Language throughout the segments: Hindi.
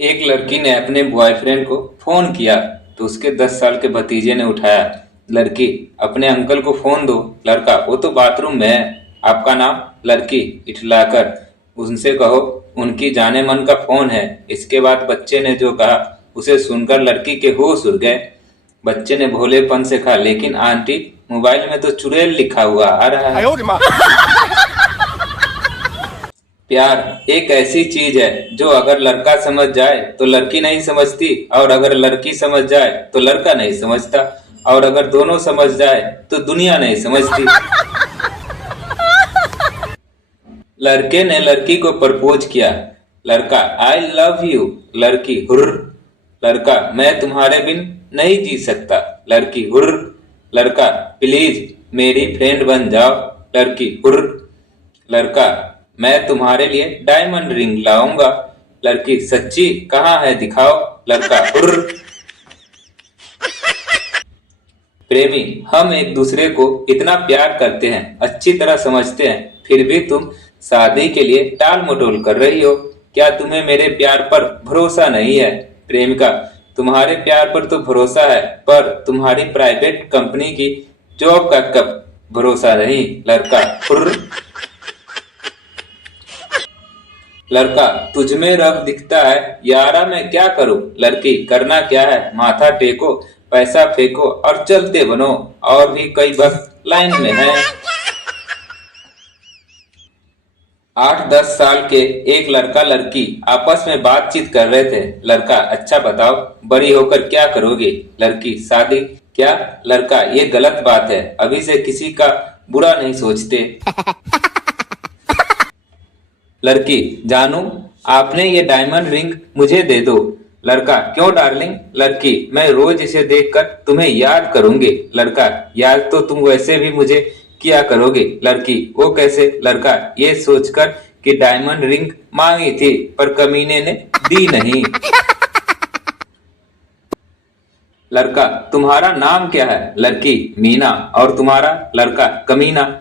एक लड़की ने अपने बॉयफ्रेंड को फोन किया तो उसके 10 साल के भतीजे ने उठाया। लड़की, अपने अंकल को फोन दो। लड़का, वो तो बाथरूम में है। आपका नाम? लड़की इठलाकर, उनसे कहो उनकी जाने मन का फोन है। इसके बाद बच्चे ने जो कहा उसे सुनकर लड़की के होश उड़ गए। बच्चे ने भोलेपन से कहा, लेकिन आंटी, मोबाइल में तो चुड़ैल लिखा हुआ आ रहा है। प्यार एक ऐसी चीज है जो अगर लड़का समझ जाए तो लड़की नहीं समझती, और अगर लड़की समझ जाए तो लड़का नहीं समझता, और अगर दोनों समझ जाए तो दुनिया नहीं समझती। लड़के ने लड़की को प्रपोज किया। लड़का, आई लव यू। लड़की, हुर्र। लड़का, मैं तुम्हारे बिन नहीं जी सकता। लड़की, हुर्र। लड़का, प्लीज मेरी फ्रेंड बन जाओ। लड़की, हुर्र। लड़का, मैं तुम्हारे लिए डायमंड रिंग लाऊंगा। लड़की, सच्ची? कहाँ है, दिखाओ। लड़का, हुर्र। प्रेमी, हम एक दूसरे को इतना प्यार करते हैं, अच्छी तरह समझते हैं, फिर भी तुम शादी के लिए टाल मटोल कर रही हो। क्या तुम्हें मेरे प्यार पर भरोसा नहीं है? प्रेमिका, तुम्हारे प्यार पर तो भरोसा है, पर तुम्हारी प्राइवेट कंपनी की जॉब का कब भरोसा नहीं। लड़का, हुर्र। लड़का, तुझमें रब दिखता है, यारा मैं क्या करूं। लड़की, करना क्या है, माथा टेको, पैसा फेंको और चलते बनो। और भी कई भक्त लाइन में हैं। 8-10 साल के एक लड़का लड़की आपस में बातचीत कर रहे थे। लड़का, अच्छा बताओ, बड़ी होकर क्या करोगे। लड़की, शादी। क्या? लड़का, ये गलत बात है, अभी से किसी का बुरा नहीं सोचते। लड़की, जानू, आपने ये डायमंड रिंग मुझे दे दो। लड़का, क्यों डार्लिंग। लड़की, मैं रोज इसे देखकर तुम्हें याद करूंगी। लड़का, याद तो तुम वैसे भी मुझे किया करोगे। लड़की, वो कैसे। लड़का, ये सोचकर कि डायमंड रिंग मांगी थी पर कमीने ने दी नहीं। लड़का, तुम्हारा नाम क्या है। लड़की, मीना। और तुम्हारा। लड़का, कमीना।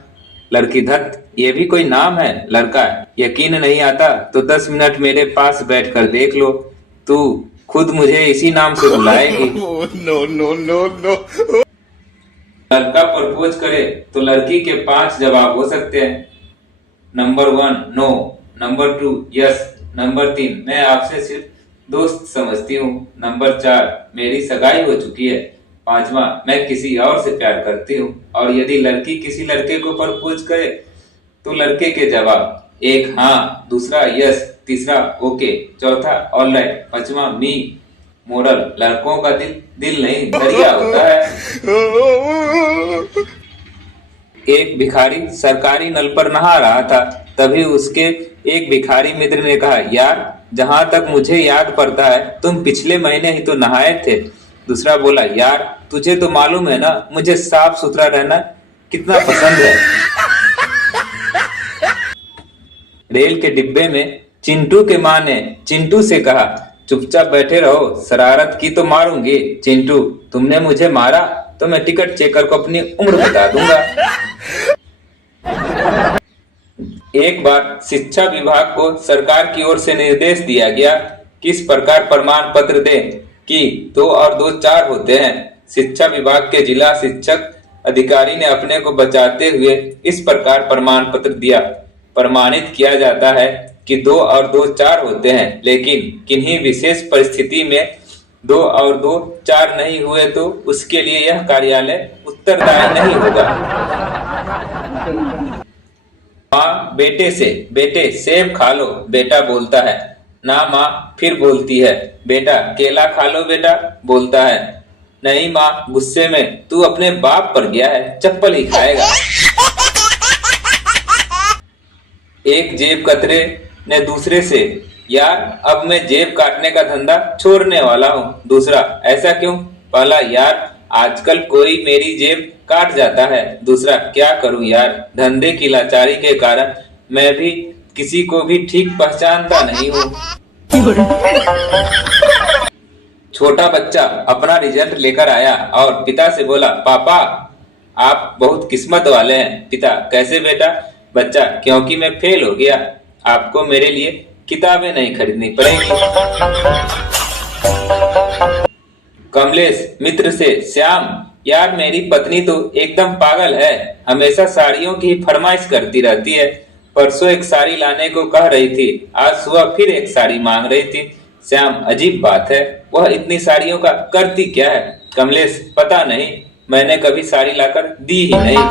लड़की, धत, ये भी कोई नाम है। लड़का, यकीन नहीं आता तो 10 मिनट मेरे पास बैठकर देख लो, तू खुद मुझे इसी नाम से बुलाएगी। No no no no. लड़का प्रपोज करे तो लड़की के 5 जवाब हो सकते हैं। Number 1, no. Number 2, yes. Number 3, मैं आपसे सिर्फ दोस्त समझती हूँ। नंबर 4, मेरी सगाई हो चुकी है। 5वां, मैं किसी और से प्यार करती हूँ। और यदि लड़की किसी लड़के को प्रपोज करे तो लड़के के जवाब: 1, हाँ। दूसरा, यस। तीसरा, ओके। चौथा, ऑलराइट। 5वां, मी। मोरल: लड़कों का दिल दिल नहीं, दरिया होता है। एक भिखारी सरकारी नल पर नहा रहा था। तभी उसके एक भिखारी मित्र ने कहा, यार, जहां तक मुझे याद पड़ता है तुम पिछले महीने ही तो नहाए थे। दूसरा बोला, यार, तुझे तो मालूम है ना मुझे साफ सुथरा रहना कितना पसंद है। रेल के डिब्बे में चिंटू के माँ ने चिंटू से कहा, चुपचाप बैठे रहो, शरारत की तो मारूंगी। चिंटू, तुमने मुझे मारा तो मैं टिकट चेकर को अपनी उम्र बता दूंगा। एक बार शिक्षा विभाग को सरकार की ओर से निर्देश दिया गया, किस प्रकार प्रमाण पत्र दें कि 2 और 2 4 होते हैं। शिक्षा विभाग के जिला शिक्षक अधिकारी ने अपने को बचाते हुए इस प्रकार प्रमाण पत्र दिया। प्रमाणित किया जाता है कि 2 और 2 4 होते हैं, लेकिन किन्हीं विशेष परिस्थिति में 2 और 2 4 नहीं हुए तो उसके लिए यह कार्यालय उत्तरदायी नहीं होगा। माँ बेटे से, बेटे सेब खा लो, बेटा बोलता है। ना माँ, फिर बोलती है, बेटा केला खा लो बेटा, बोलता है। नहीं माँ, गुस्से में, तू अपने बाप पर गया है, चप्पल ही खाएगा। एक जेब कतरे ने दूसरे से, यार, अब मैं जेब काटने का धंधा छोड़ने वाला हूँ। दूसरा, ऐसा क्यों। पहला, यार, आजकल कोई मेरी जेब काट जाता है। दूसरा, क्या करूं यार, धंधे की लाचारी के कारण मैं भी किसी को भी ठीक पहचानता नहीं हूँ। छोटा बच्चा अपना रिजल्ट लेकर आया और पिता से बोला, पापा, आप बहुत किस्मत वाले हैं। पिता, कैसे बेटा। बच्चा, क्योंकि मैं फेल हो गया, आपको मेरे लिए किताबें नहीं खरीदनी पड़ेगी। कमलेश मित्र से, श्याम यार मेरी पत्नी तो एकदम पागल है, हमेशा साड़ियों की फरमाइश करती रहती है। परसों एक साड़ी लाने को कह रही थी, आज सुबह फिर एक साड़ी मांग रही थी। श्याम अजीब बात है, वह इतनी साड़ियों का करती क्या है? कमलेश पता नहीं, मैंने कभी साड़ी लाकर दी ही नहीं।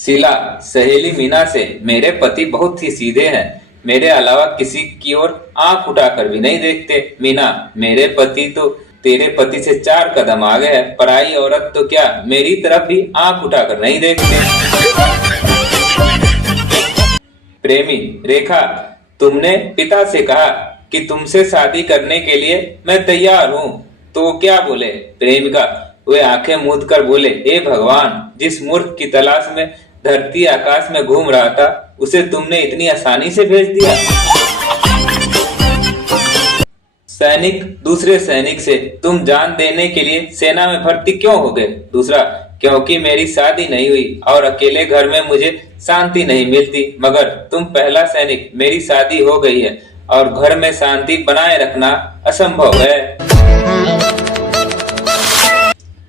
शीला सहेली मीना से, मेरे पति बहुत ही सीधे हैं, मेरे अलावा किसी की ओर आंख उठाकर भी नहीं देखते। मीना मेरे पति तो तेरे पति से 4 कदम आगे है, पराई औरत तो क्या मेरी तरफ भी आंख उठाकर नहीं देखते। प्रेमी रेखा, तुमने पिता से कहा कि तुमसे शादी करने के लिए मैं तैयार हूँ, तो क्या बोले? प्रेमिका वे आंखें मूंद कर बोले, हे भगवान, जिस मूर्ख की तलाश में धरती आकाश में घूम रहा था उसे तुमने इतनी आसानी से भेज दिया। सैनिक दूसरे सैनिक से, तुम जान देने के लिए सेना में भर्ती क्यों हो गए? दूसरा, क्योंकि मेरी शादी नहीं हुई और अकेले घर में मुझे शांति नहीं मिलती। मगर तुम पहला सैनिक, मेरी शादी हो गई है और घर में शांति बनाए रखना असंभव है।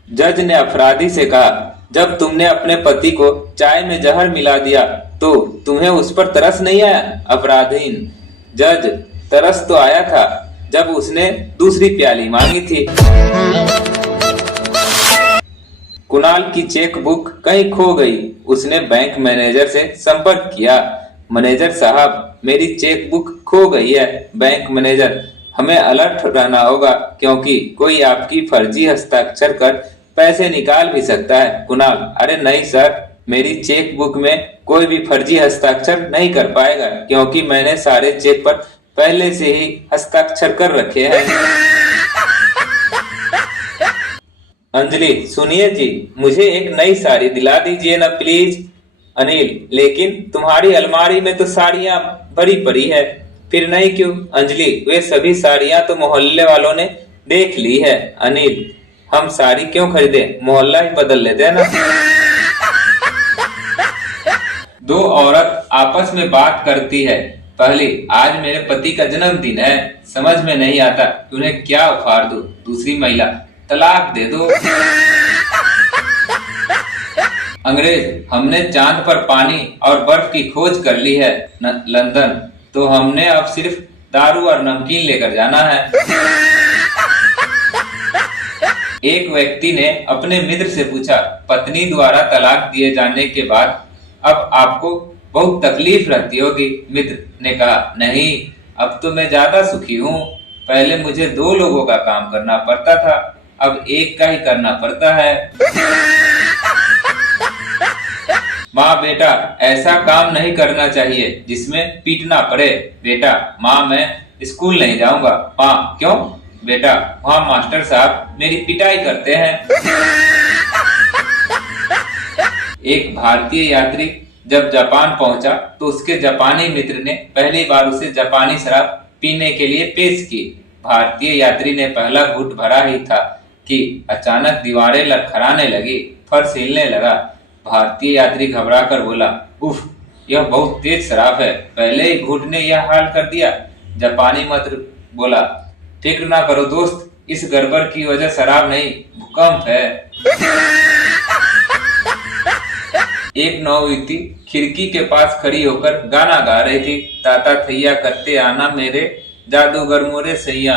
जज ने अपराधी से कहा, जब तुमने अपने पति को चाय में जहर मिला दिया तो तुम्हें उस पर तरस नहीं आया? अपराधीन जज, तरस तो आया था जब उसने दूसरी प्याली मांगी थी। कुणाल की चेक बुक कहीं खो गई, उसने बैंक मैनेजर से संपर्क किया। मैनेजर साहब, मेरी चेक बुक खो गई है। बैंक मैनेजर, हमें अलर्ट रहना होगा क्योंकि कोई आपकी फर्जी हस्ताक्षर कर पैसे निकाल भी सकता है। कुणाल, अरे नहीं सर, मेरी चेक बुक में कोई भी फर्जी हस्ताक्षर नहीं कर पाएगा क्योंकि मैंने सारे चेक पर पहले से ही हस्ताक्षर कर रखे हैं। अंजलि, सुनिए जी, मुझे एक नई साड़ी दिला दीजिए ना प्लीज। अनिल, लेकिन तुम्हारी अलमारी में तो साड़ियां भरी पड़ी है, फिर नहीं क्यों? अंजलि, वे सभी साड़ियां तो मोहल्ले वालों ने देख ली है। अनिल, हम साड़ी क्यों खरीदे, मोहल्ला ही बदल लेते हैं ना। दो औरत आपस में बात करती है। पहली, आज मेरे पति का जन्मदिन है, समझ में नहीं आता कि उन्हें क्या उपहार दूं। दूसरी महिला, तलाक दे दो। अंग्रेज, हमने चांद पर पानी और बर्फ की खोज कर ली है लंदन, तो हमने अब सिर्फ दारू और नमकीन लेकर जाना है। एक व्यक्ति ने अपने मित्र से पूछा, पत्नी द्वारा तलाक दिए जाने के बाद अब आपको बहुत तकलीफ रहती होगी? मित्र ने कहा, नहीं, अब तो मैं ज्यादा सुखी हूँ। पहले मुझे 2 लोगों का काम करना पड़ता था, अब एक का ही करना पड़ता है। माँ, बेटा ऐसा काम नहीं करना चाहिए जिसमें पीटना पड़े। बेटा, माँ मैं स्कूल नहीं जाऊंगा। माँ, क्यों? बेटा, वहाँ मास्टर साहब मेरी पिटाई करते हैं। एक भारतीय यात्री जब जापान पहुंचा तो उसके जापानी मित्र ने पहली बार उसे जापानी शराब पीने के लिए पेश की। भारतीय यात्री ने पहला घूंट भरा ही था कि अचानक दीवारें लड़खड़ाने लगी, फर्श हिलने लगा। भारतीय यात्री घबरा कर बोला, उफ, यह बहुत तेज शराब है, पहले ही घूंट ने यह हाल कर दिया। जापानी मित्र बोला, फिक्र ना करो दोस्त, इस गड़बड़ की वजह शराब नहीं, भूकंप है। एक नौयुवती खिड़की के पास खड़ी होकर गाना गा रही थी, ताता थैया करते आना मेरे जादूगर मोरे सैया,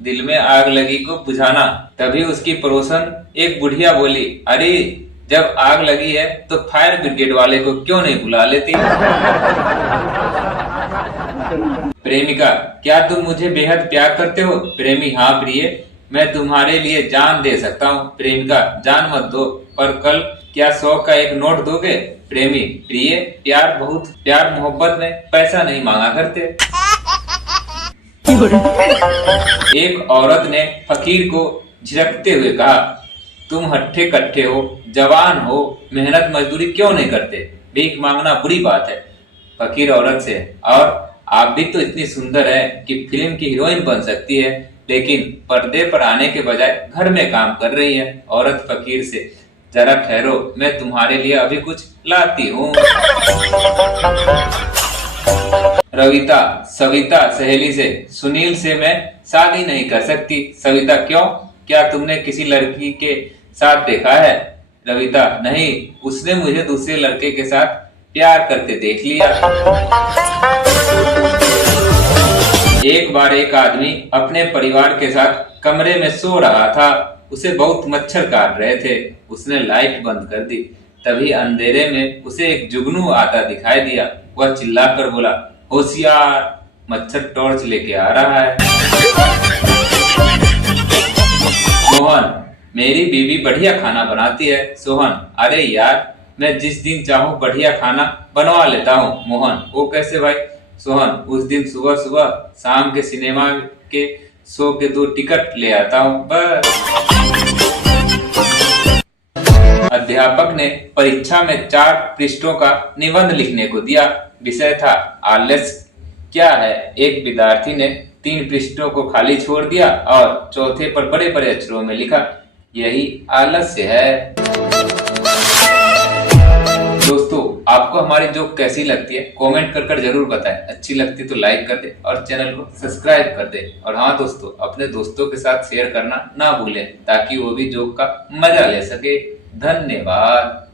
दिल में आग लगी को बुझाना। तभी उसकी पड़ोसन एक बुढ़िया बोली, अरे जब आग लगी है तो फायर ब्रिगेड वाले को क्यों नहीं बुला लेती? प्रेमिका, क्या तुम मुझे बेहद प्यार करते हो? प्रेमी, हाँ प्रिय, मैं तुम्हारे लिए जान दे सकता हूँ। प्रेमिका, जान मत दो, पर कल क्या 100 का एक नोट दोगे? प्रेमी, प्रिय, प्यार मोहब्बत में पैसा नहीं मांगा करते। एक औरत ने फकीर को झिड़कते हुए कहा, तुम हट्ठे कट्ठे हो, जवान हो, मेहनत मजदूरी क्यों नहीं करते? भीख मांगना बुरी बात है। फकीर औरत से, और आप भी तो इतनी सुंदर है कि फिल्म की हीरोइन बन सकती है, लेकिन पर्दे पर आने के बजाय घर में काम कर रही है। औरत फकीर से, जरा ठहरो, मैं तुम्हारे लिए अभी कुछ लाती हूँ। रविता, सविता सहेली से, सुनील से मैं शादी नहीं कर सकती। सविता, क्यों? क्या तुमने किसी लड़की के साथ देखा है? रविता, नहीं, उसने मुझे दूसरे लड़के के साथ प्यार करते देख लिया। एक बार एक आदमी अपने परिवार के साथ कमरे में सो रहा था। उसे बहुत मच्छर काट रहे थे। उसने लाइट बंद कर दी। तभी अंधेरे में उसे एक जुगनू आता दिखाई दिया। वह चिल्लाकर बोला, होशियार, मच्छर टॉर्च लेके आ रहा है। मोहन, मेरी बीवी बढ़िया खाना बनाती है। सोहन, अरे यार, मैं जिस दिन चाहूँ बढ़िया खाना बनवा लेता हूँ। मोहन, वो कैसे भाई? सोहन, उस दिन सुबह सुबह शाम के सिनेमा के शो के 2 टिकट ले आता हूँ बस। अध्यापक ने परीक्षा में 4 पृष्ठों का निबंध लिखने को दिया। विषय था आलस्य क्या है। एक विद्यार्थी ने 3 पृष्ठों को खाली छोड़ दिया और चौथे पर बड़े बड़े अक्षरों में लिखा, यही आलस्य है। दोस्तों, आपको हमारी जोक कैसी लगती है कमेंट कर जरूर बताएं। अच्छी लगती तो लाइक कर दे और चैनल को सब्सक्राइब कर दे। और हाँ दोस्तों, अपने दोस्तों के साथ शेयर करना ना भूलें ताकि वो भी जोक का मजा ले सके। धन्यवाद।